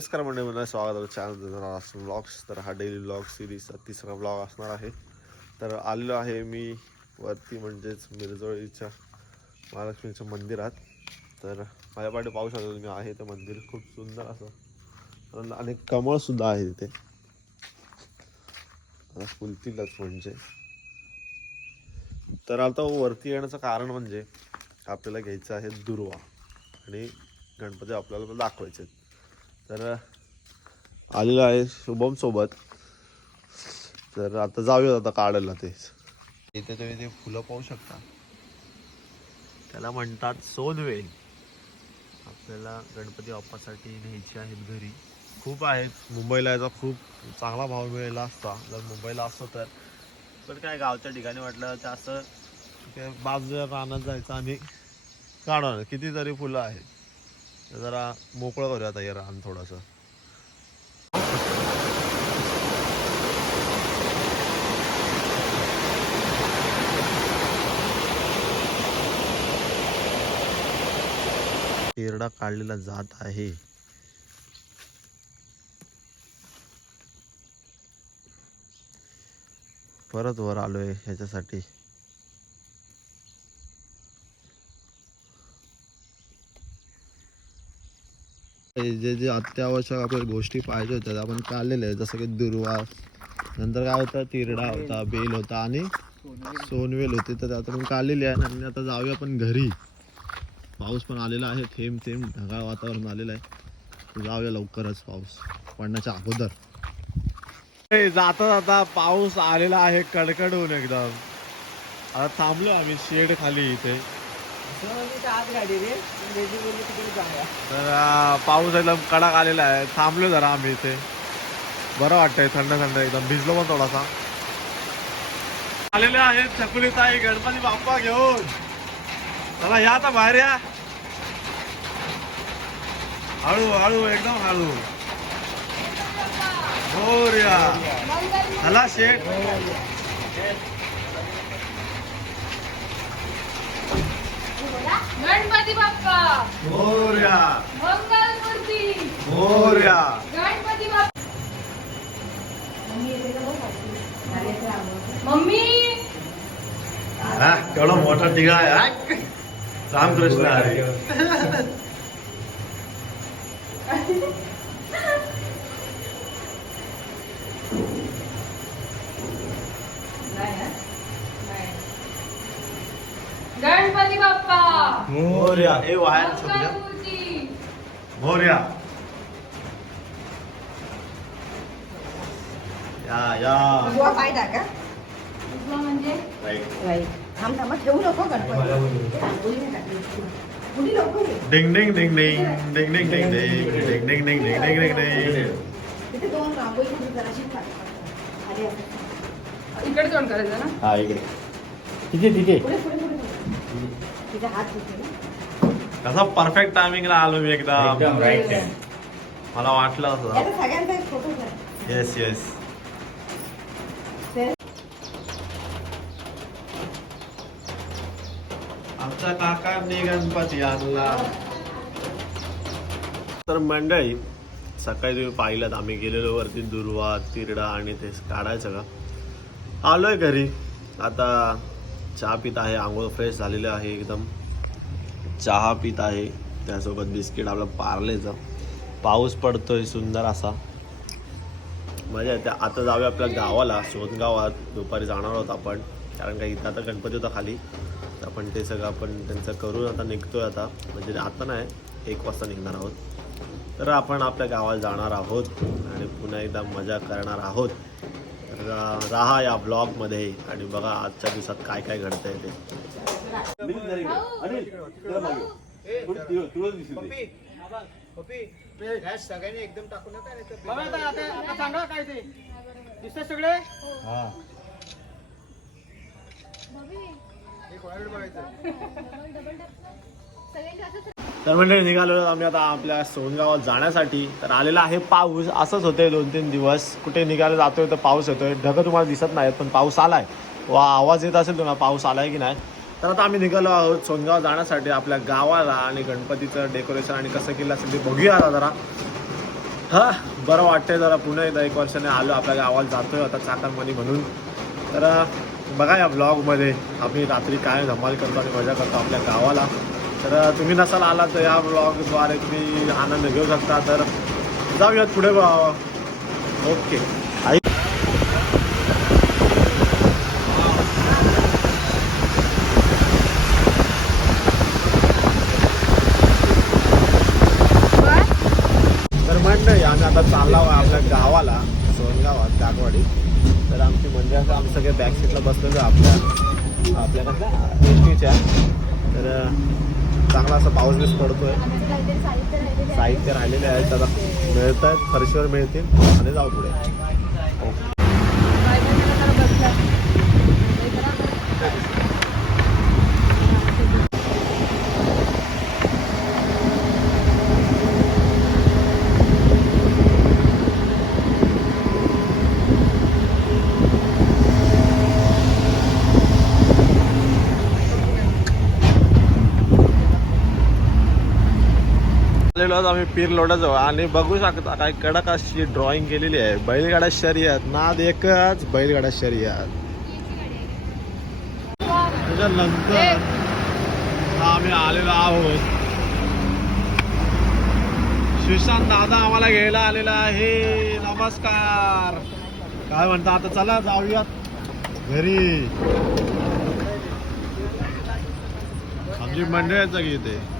नमस्कार मंडळी मला स्वागत आहे चॅनल ब्लॉग्स तर हा डेली ब्लॉग सिरीजचा तिसरा ब्लॉग असणार आहे. तर आलेलो आहे मी वरती म्हणजेच मिरजोळीच्या महालक्ष्मीच्या मंदिरात. तर माझ्या पाठी पाहू शकता तुम्ही आहे ते मंदिर खूप सुंदर असं. आणि अनेक कमळसुद्धा आहे तिथे. फुलतीलच म्हणजे. तर आता वरती येण्याचं कारण म्हणजे आपल्याला घ्यायचं आहे दुर्वा. आणि गणपती आपल्याला दाखवायचे आहेत. तर आलेलं आहे शुभम सोबत. तर आता जाऊया आता काढायला ते. इथे तुम्ही ते फुलं पाहू शकता. त्याला म्हणतात सोनवेल. आपल्याला गणपती बाप्पासाठी न्यायची आहेत घरी. खूप आहेत. मुंबईला याचा खूप चांगला भाव मिळाला असता. जर मुंबईला असतो तर. पण काय गावच्या ठिकाणी म्हटलं तर असं बाजूला रानात जायचं आणि काढणार कितीतरी फुलं आहेत. जरा मोकळं करूया आता हे रान थोडंसं. पेरडा काढलेला जात आहे. परत वर आलोय ह्याच्यासाठी. जे जे अत्यावश्यक आपल्याला गोष्टी पाहिजे होत्या त्या आपण काढलेल्या आहेत. जसं की दुर्वा नंतर काय होता तिरडा होता बेल होता आणि सोनवेल होते. तर आता आपण काढलेली आहे आणि आता जाऊया आपण घरी. पाऊस पण आलेला आहे थेंब थेंब ढगाळ वातावरण आलेलं आहे. जाऊया लवकरच पाऊस पडण्याच्या अगोदर. जाता जाता पाऊस आलेला आहे कडकडून एकदम. आता थांबलो आम्ही शेड खाली इथे. तर पाऊस एकदम कडक आलेला आहे. थांबलो जरा आम्ही इथे. बरं वाटतंय थंड थंड एकदम. भिजलो पण थोडासा. आलेले आहेत छकुली ताई गणपती बाप्पा घेऊन. चला या आता बाहेर या. हळू हळू एकदम हळू. हो रिया. चला शेठ. गणपती बाप्पा. मोर्या. मंगल मूर्ती. मोर्या. गणपती बाप्पा. मम्मी हा, केवढा मोठा टिगा आहे. हा? रामकृष्ण हरी गणपती बाप्पा मोर्या ए वायर मूर्ती मोर्या या या बुवा पाय टाका उजवा म्हणजे. थांब थांब ठेवू नको गणपती. डिंग डिंग डिंग डिंग डिंग डिंग डिंग डिंग डिंग डिंग डिंग डिंग डिंग डिंग डिंग तिथे दोन रांगोळी. इकडे तोंड करायचं ना हा इकडे ठीक आहे ठीक आहे पुढे पुढे पुढे पुढे. तिथे हात धुतले ना. कसा परफेक्ट टायमिंगला आलो मी एकदा. मला वाटलं असं. येस येस ते- आमच्या काकांनी गणपती आणला. तर मंडळी सकाळी तुम्ही पाहिलं आम्ही गेलेलो वरती दुर्वा तिरडा आणि ते काढायचं का? आलोय घरी. आता चहा पित आहे आंघोळ फ्रेश झालेलं आहे एकदम. चहा पित आहे त्यासोबत बिस्किट आपलं पार्लेचं. पाऊस पडतोय सुंदर असा. म्हणजे मजा येते आता जाऊया आपल्या गावाला सोनगावात. दुपारी जाणार आहोत आपण. कारण का इथं आता गणपती होता खाली. तर आपण ते सगळं आपण त्यांचं करून आता निघतोय आता. म्हणजे आता नाही एक वाजता निघणार आहोत. तर आपण आपल्या गावाला जाणार आहोत आणि पुन्हा एकदा मजा करणार आहोत. राहा या ब्लॉगमध्ये आणि बघा आजच्या दिवसात काय काय घडतंय ते. सगळ्यांनी एकदम टाकू नका नाही तर आता सांगा काय ते दिसतात सगळे हे बघायचं तर म्हणजे निघालो आम्ही आता आपल्या सोनगावात जाण्यासाठी. तर आलेला आहे पाऊस. असंच होतंय दोन तीन दिवस. कुठे निघायला जातोय तर पाऊस येतोय. ढगं तुम्हाला दिसत नाहीत पण पाऊस आलाय. वा आवाज येत असेल तुम्हाला पाऊस आलाय की नाही? तर आता आम्ही निघालो आहोत सोनगाव जाण्यासाठी आपल्या गावाला आणि गणपतीचं डेकोरेशन आणि कसं केलं असेल ते बघूया आता जरा. हा बरं वाटतंय जरा पुन्हा एकदा एक वर्षाने आलो आपल्या गावाला जातोय आता चाकरमणी म्हणून. तर बघा या ब्लॉगमध्ये आम्ही रात्री काय धमाल करतो आणि मजा करतो आपल्या गावाला. तर तुम्ही नसाल आला तर या ब्लॉगद्वारे तुम्ही आनंद घेऊ शकता. तर जाऊयात पुढे ब- ओके. आई तर मंडळी आम्ही आता चालला आहोत आपल्या गावाला सोनगावात काकवाडी तर आमची म्हणजे असं आम्ही सगळे बॅक सीटला बसलेलो आहे आपल्या आपल्या कसल्या एस टीच्या तर चांगला असा पाऊस बीस पडतोय. साहित्य राहिलेले आहेत त्याला मिळत आहेत फरशीवर मिळतील आणि जाऊ पुढे. आलेलो आहोत आम्ही पीर लोडाजवळ. आणि बघू शकता काय कडक अशी ड्रॉइंग केलेली आहे. बैलगाडा शर्यत नाद एकच बैलगाडा शर्यत. त्याच्यानंतर हा आम्ही आलेलो आहोत. सुशांत दादा आम्हाला घ्यायला आलेला आहे. नमस्कार. काय म्हणता? आता चला जाऊयात घरी. आमची मंडळाचं गीत आहे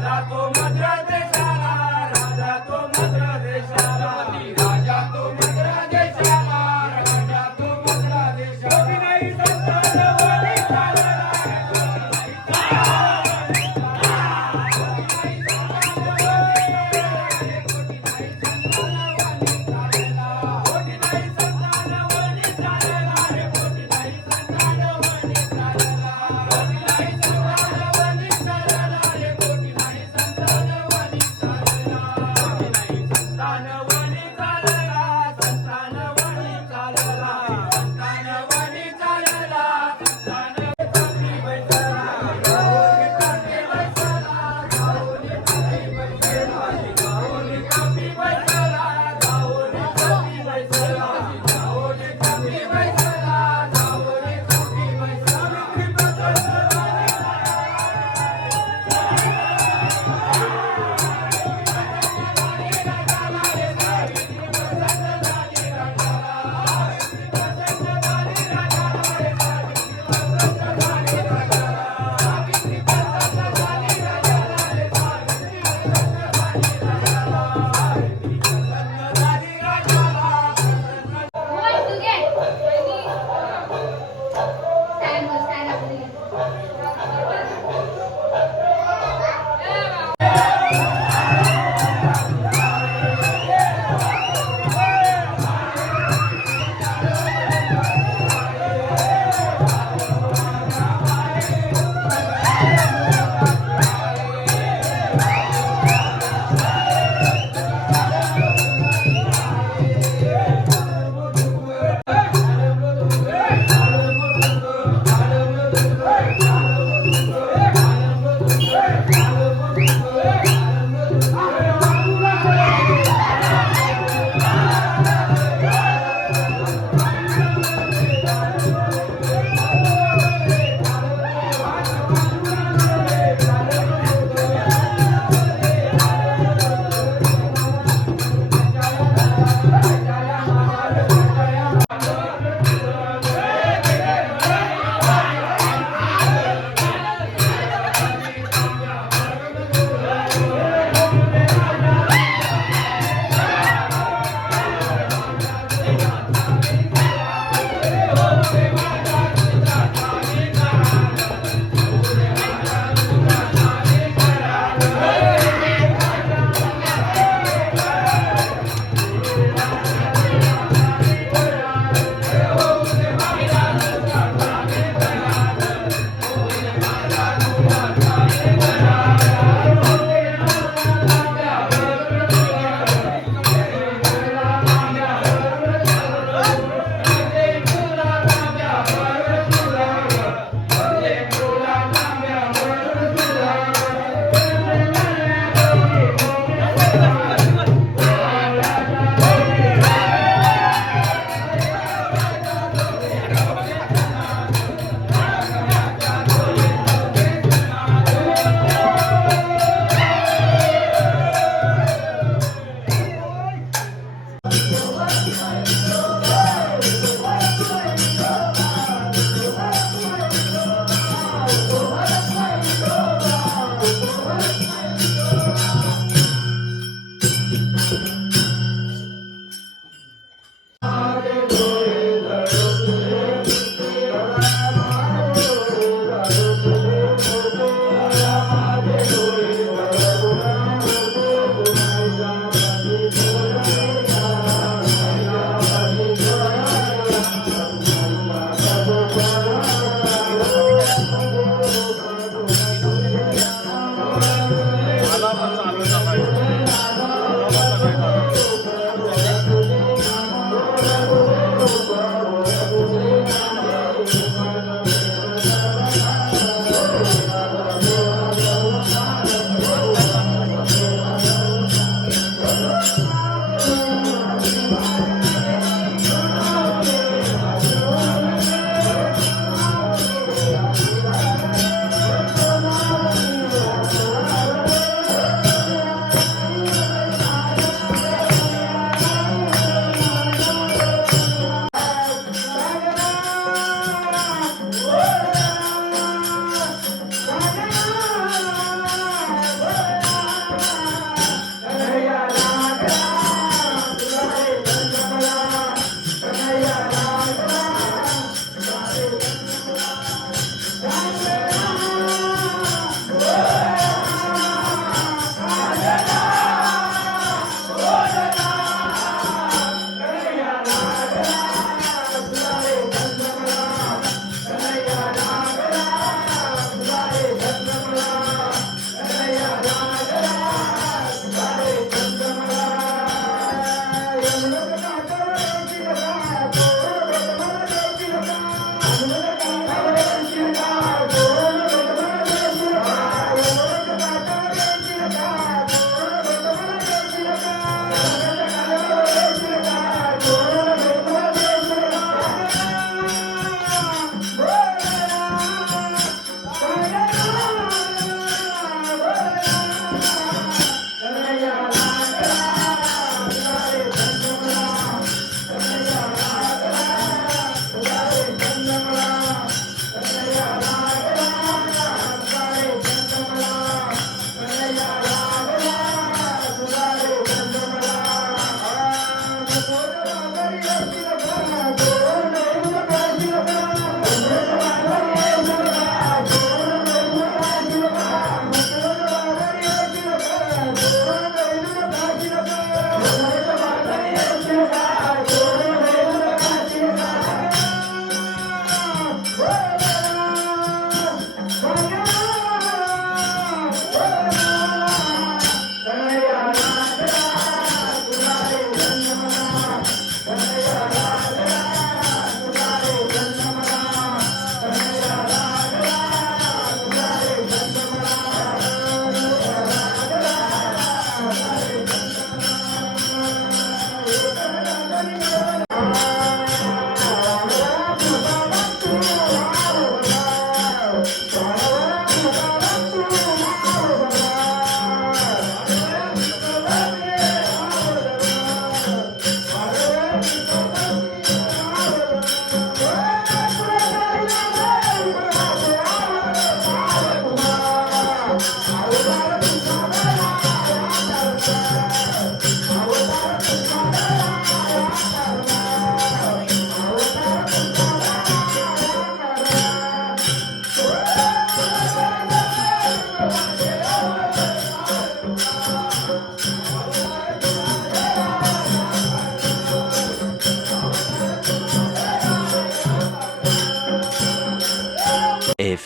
la comadre